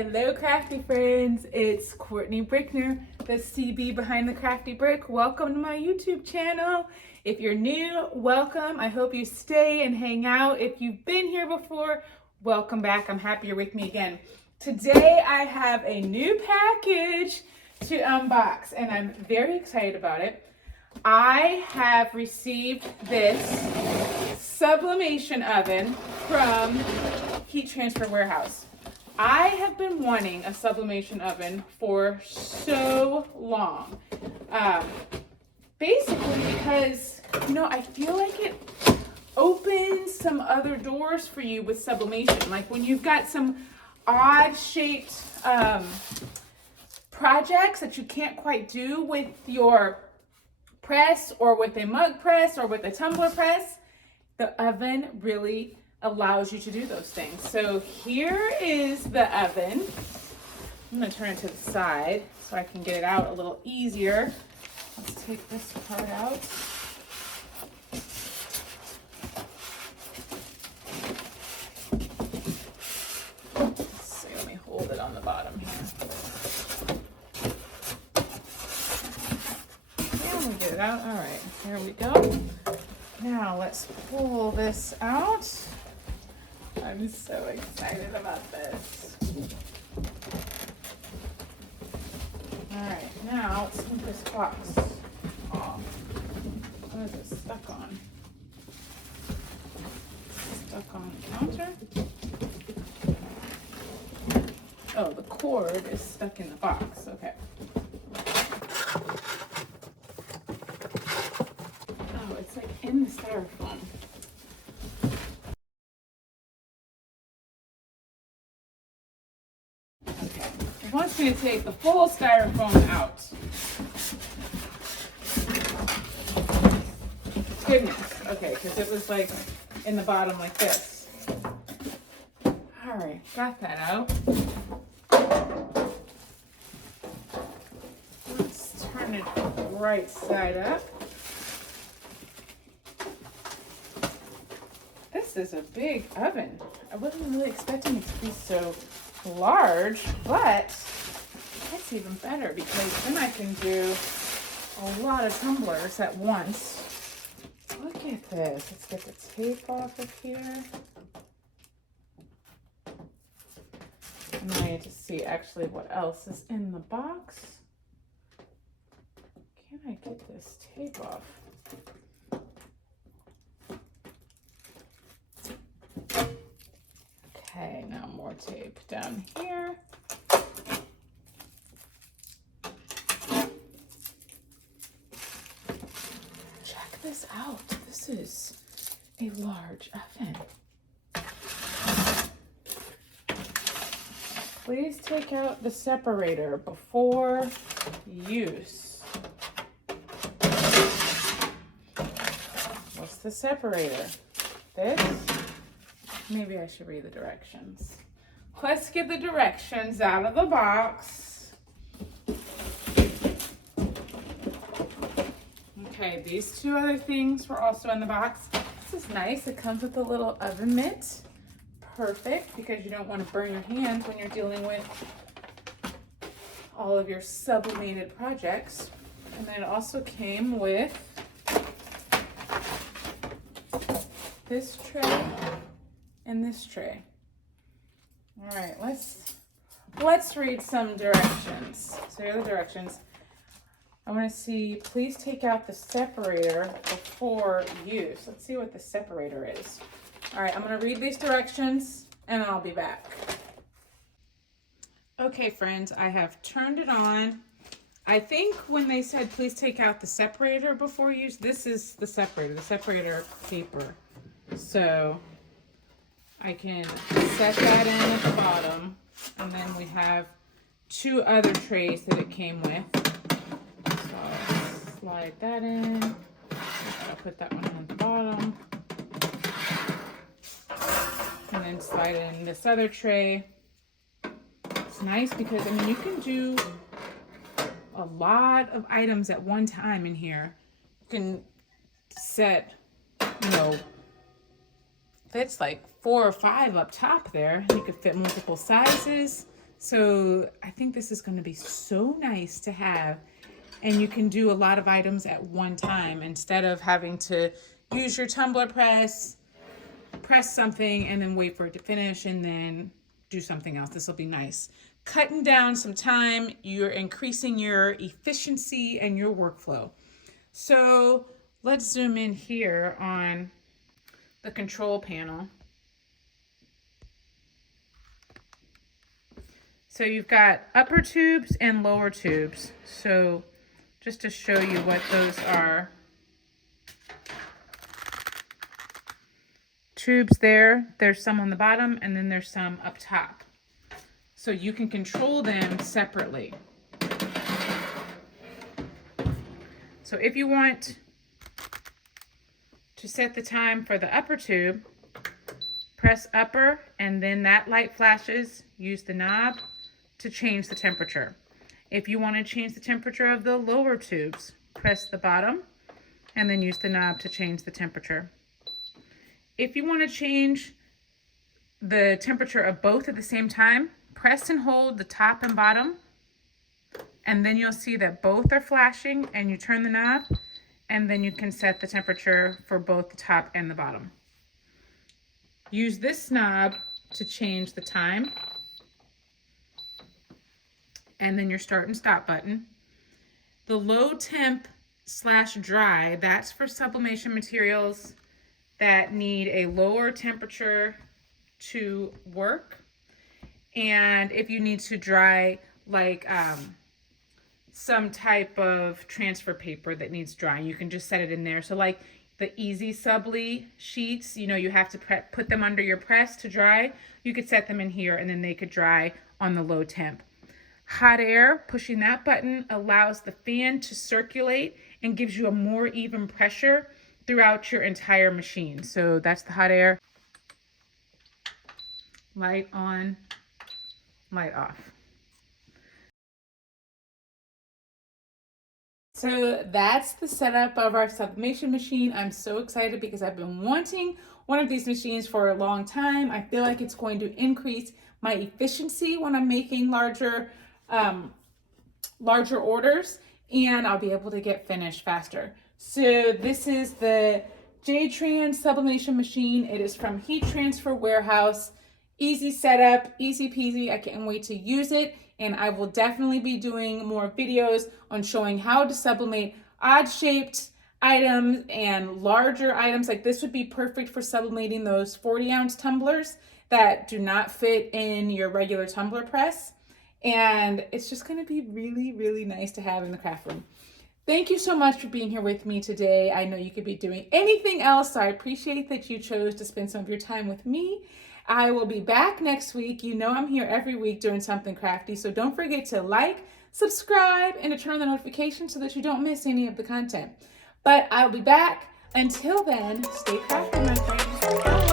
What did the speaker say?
Hello crafty friends, it's Courtney Brickner, the CB behind the Crafty Brick. Welcome to my YouTube channel. If you're new, welcome. I hope you stay and hang out. If you've been here before, welcome back. I'm happy you're with me again. Today I have a new package to unbox and I'm very excited about it. I have received this sublimation oven from Heat Transfer Warehouse. I have been wanting a sublimation oven for so long. Basically because, I feel like it opens some other doors for you with sublimation. Like when you've got some odd shaped projects that you can't quite do with your press or with a mug press or with a tumbler press, the oven really allows you to do those things. So here is the oven. I'm going to turn it to the side so I can get it out a little easier. Let's take this part out. Let's see, let me hold it on the bottom here. And we get it out. All right, here we go. Now let's pull this out. I'm so excited about this. All right, now let's move this box off. What is it stuck on? Stuck on the counter? Oh, the cord is stuck in the box. Okay. Oh, it's like in the styrofoam. It wants me to take the full styrofoam out. Goodness. Okay, because it was like in the bottom like this. All right, got that out. Let's turn it right side up. This is a big oven. I wasn't really expecting it to be so large, but that's even better because then I can do a lot of tumblers at once. Look at this. Let's get the tape off of here. And I need to see actually what else is in the box. Can I get this tape off? Okay, now more tape down here. Check this out. This is a large oven. Please take out the separator before use. What's the separator? This? Maybe I should read the directions. Let's get the directions out of the box. Okay, these two other things were also in the box. This is nice. It comes with a little oven mitt. Perfect, because you don't want to burn your hands when you're dealing with all of your sublimated projects. And then it also came with this tray and this tray. All right, let's read some directions. So here are the directions. I want to see, please take out the separator before use. Let's see what the separator is. All right, I'm going to read these directions and I'll be back. Okay, friends, I have turned it on. I think when they said please take out the separator before use, this is the separator paper. So I can set that in at the bottom, and then we have two other trays that it came with. So I'll slide that in. I'll put that one on the bottom. And then slide in this other tray. It's nice because, you can do a lot of items at one time in here. You can set, fits like 4 or 5 up top there. You could fit multiple sizes. So I think this is going to be so nice to have. And you can do a lot of items at one time instead of having to use your tumbler press, press something, and then wait for it to finish and then do something else. This will be nice. Cutting down some time, you're increasing your efficiency and your workflow. So let's zoom in here on the control panel. So you've got upper tubes and lower tubes. So just to show you what those are. Tubes there's some on the bottom and then there's some up top. So you can control them separately. So if you want to set the time for the upper tube, press upper and then that light flashes, use the knob to change the temperature. If you want to change the temperature of the lower tubes, press the bottom and then use the knob to change the temperature. If you want to change the temperature of both at the same time, press and hold the top and bottom, and then you'll see that both are flashing, and you turn the knob, and then you can set the temperature for both the top and the bottom. Use this knob to change the time, and then your start and stop button. The low temp / dry, that's for sublimation materials that need a lower temperature to work. And if you need to dry like some type of transfer paper that needs drying, you can just set it in there. So like the easy subli sheets, you know, you have to put them under your press to dry. You could set them in here and then they could dry on the low temp. Hot air, pushing that button allows the fan to circulate and gives you a more even pressure throughout your entire machine. So that's the hot air. Light on, light off. So that's the setup of our sublimation machine. I'm so excited because I've been wanting one of these machines for a long time. I feel like it's going to increase my efficiency when I'm making larger orders, and I'll be able to get finished faster. So this is the J-Trans sublimation machine. It is from Heat Transfer Warehouse. Easy setup, easy peasy. I can't wait to use it, and I will definitely be doing more videos on showing how to sublimate odd-shaped items and larger items. Like this would be perfect for sublimating those 40-ounce tumblers that do not fit in your regular tumbler press. And it's just going to be really, really nice to have in the craft room. Thank you so much for being here with me today. I know you could be doing anything else, so I appreciate that you chose to spend some of your time with me. I will be back next week. You know I'm here every week doing something crafty, so don't forget to like, subscribe, and to turn on the notifications so that you don't miss any of the content. But I'll be back. Until then, stay crafty, my friends. Bye.